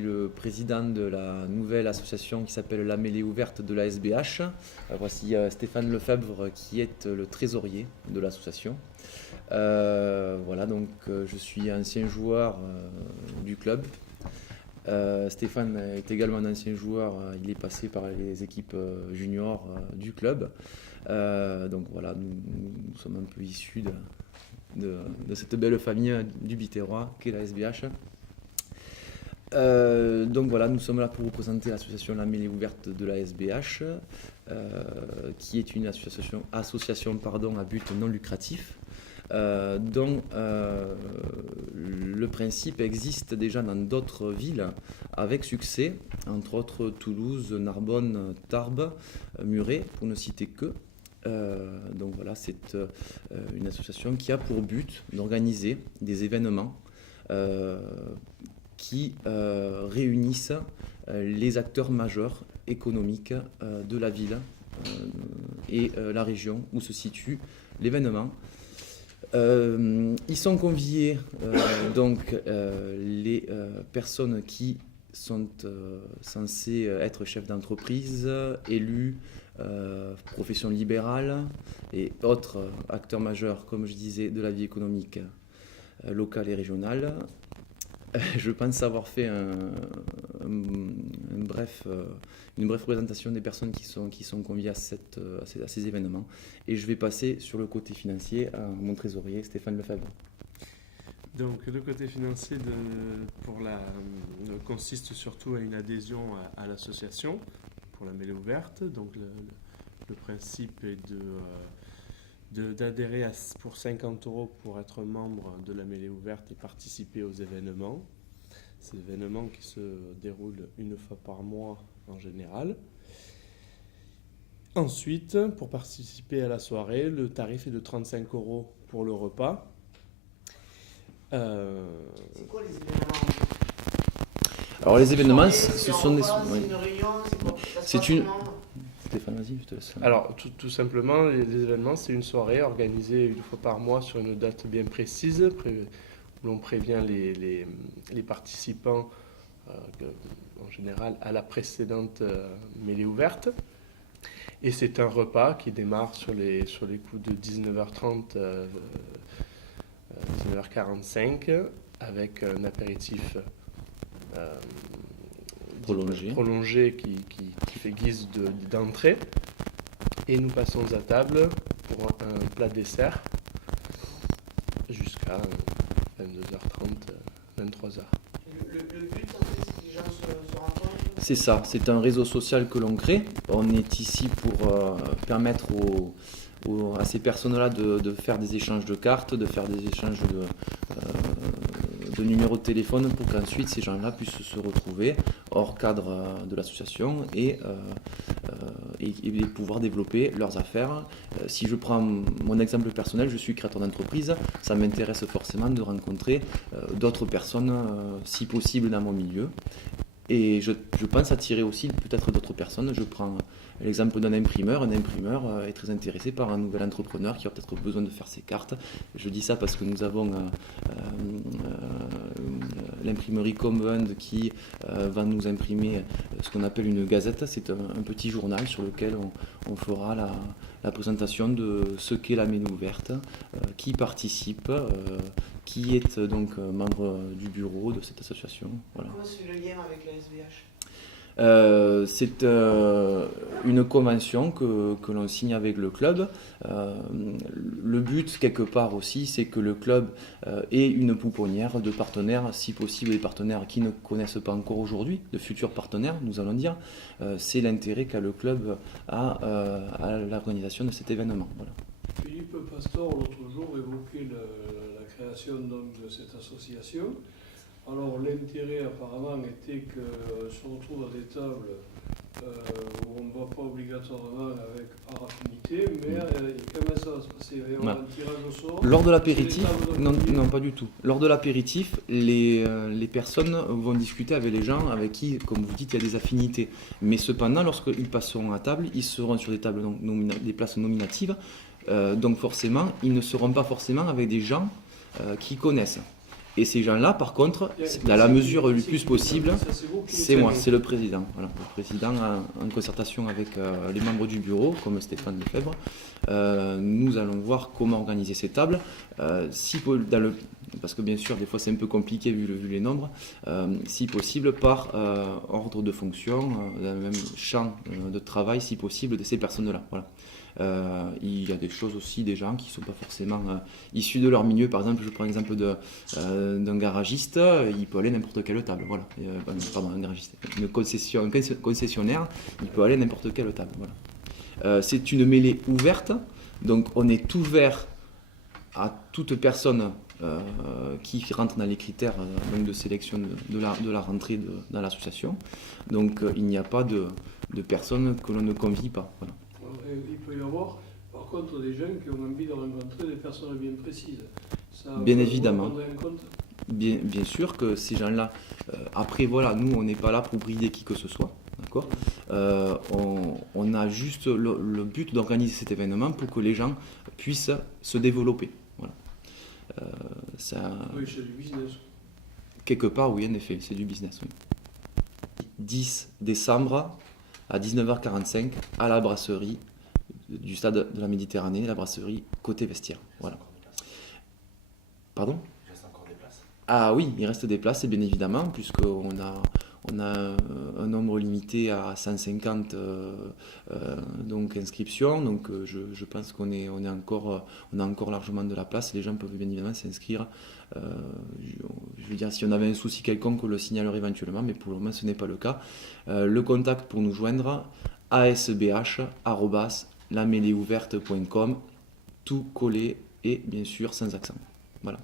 suis le président de la nouvelle association qui s'appelle La Mêlée Ouverte de la SBH. Voici Stéphane Lefebvre qui est le trésorier de l'association. Voilà, donc je suis ancien joueur du club. Stéphane est également un ancien joueur, il est passé par les équipes juniors du club. Donc voilà, nous sommes un peu issus de cette belle famille du Biterrois qu'est la SBH. Donc voilà, nous sommes là pour vous présenter l'association La Mêlée Ouverte de la SBH, qui est une association à but non lucratif, dont le principe existe déjà dans d'autres villes avec succès, entre autres Toulouse, Narbonne, Tarbes, Muret, pour ne citer que. Donc voilà, c'est une association qui a pour but d'organiser des événements qui réunissent les acteurs majeurs économiques de la ville et la région où se situe l'événement. Ils sont conviés donc les personnes qui sont censées être chefs d'entreprise, élus, professions libérales et autres acteurs majeurs, comme je disais, de la vie économique locale et régionale. Je pense avoir fait une brève présentation des personnes qui sont conviées à ces événements. Et je vais passer sur le côté financier à mon trésorier, Stéphane Lefebvre. Donc le côté financier consiste surtout à une adhésion à l'association pour la Mêlée Ouverte. Donc le principe est d'adhérer pour 50 € pour être membre de la Mêlée Ouverte et participer aux événements. Ces événements qui se déroulent une fois par mois en général. Ensuite, pour participer à la soirée, le tarif est de 35 € pour le repas. C'est quoi les événements? Alors les événements, ce sont des... C'est une réunion, c'est une... Stéphane, vas-y, je te laisse. Alors, tout simplement, les événements, c'est une soirée organisée une fois par mois sur une date bien précise, où l'on prévient les participants, en général, à la précédente mêlée ouverte. Et c'est un repas qui démarre sur les coups de 19h30, 19h45, avec un apéritif prolongé qui fait guise d'entrée. Et nous passons à table pour un plat dessert jusqu'à 22h30, 23h. Le but, c'est que les gens se rencontrent? C'est ça, c'est un réseau social que l'on crée. On est ici pour permettre à ces personnes-là de faire des échanges de cartes, de faire des échanges de numéros de téléphone pour qu'ensuite ces gens-là puissent se retrouver hors cadre de l'association et pouvoir développer leurs affaires. Si je prends mon exemple personnel, je suis créateur d'entreprise, ça m'intéresse forcément de rencontrer d'autres personnes, si possible dans mon milieu. Et je pense attirer aussi peut-être d'autres personnes. Je prends l'exemple d'un imprimeur. Un imprimeur est très intéressé par un nouvel entrepreneur qui a peut-être besoin de faire ses cartes. Je dis ça parce que nous avons l'imprimerie Combund qui va nous imprimer ce qu'on appelle une gazette. C'est un petit journal sur lequel on fera la présentation de ce qu'est la Mêlée Ouverte, qui participe, qui est donc membre du bureau de cette association. Voilà. Comment se fait le lien avec la SBH? C'est une convention que l'on signe avec le club. Le but, quelque part aussi, c'est que le club ait une pouponnière de partenaires, si possible des partenaires qui ne connaissent pas encore aujourd'hui, de futurs partenaires, nous allons dire. C'est l'intérêt qu'a le club à l'organisation de cet événement. Voilà. Philippe Pastor, l'autre jour, évoquait la création donc, de cette association. Alors l'intérêt apparemment était qu'on se retrouve à des tables où on ne va pas obligatoirement par affinité, mais comment ça va se passer? Il va y avoir un tirage au sort? Lors de l'apéritif, non pas du tout. Lors de l'apéritif, les personnes vont discuter avec les gens avec qui, comme vous dites, il y a des affinités. Mais cependant, lorsqu'ils passeront à table, ils seront sur des tables des places nominatives. Donc forcément, ils ne seront pas forcément avec des gens qui connaissent. Et ces gens-là, par contre, dans la mesure le plus possible, c'est moi, c'est le président. Voilà. Le président, en concertation avec les membres du bureau, comme Stéphane Lefebvre, nous allons voir comment organiser ces tables. Parce que bien sûr, des fois c'est un peu compliqué vu les nombres, si possible par ordre de fonction, dans le même champ de travail, si possible, de ces personnes-là. Voilà. Il y a des choses aussi, des gens qui ne sont pas forcément issus de leur milieu. Par exemple, je prends l'exemple d'un garagiste, il peut aller à n'importe quelle table. Voilà. Pardon, un garagiste, un concessionnaire, il peut aller à n'importe quelle table. Voilà. C'est une mêlée ouverte, donc on est ouvert à toute personne qui rentre dans les critères donc de sélection de la rentrée dans l'association. Donc il n'y a pas de personnes que l'on ne convie pas. Voilà. Il peut y avoir par contre des gens qui ont envie de rencontrer des personnes bien précises. Ça, bien évidemment. En compte. Bien sûr que ces gens-là, après voilà, nous on n'est pas là pour brider qui que ce soit. D'accord. On a juste le but d'organiser cet événement pour que les gens puissent se développer. Voilà. Oui, c'est du business. Quelque part, oui, en effet, c'est du business. Oui. 10 décembre à 19h45 à la brasserie du stade de la Méditerranée, la brasserie côté vestiaire. Voilà. Pardon ? Il reste encore des places. Ah oui, il reste des places, bien évidemment, puisqu'on a un nombre limité à 150 donc inscriptions. Donc je pense qu'on a encore largement de la place. Les gens peuvent bien évidemment s'inscrire. Je veux dire, si on avait un souci quelconque, on le signalerait éventuellement, mais pour le moment ce n'est pas le cas. Le contact pour nous joindre, asbh@lameléouverte.com, tout collé et bien sûr sans accent. Voilà.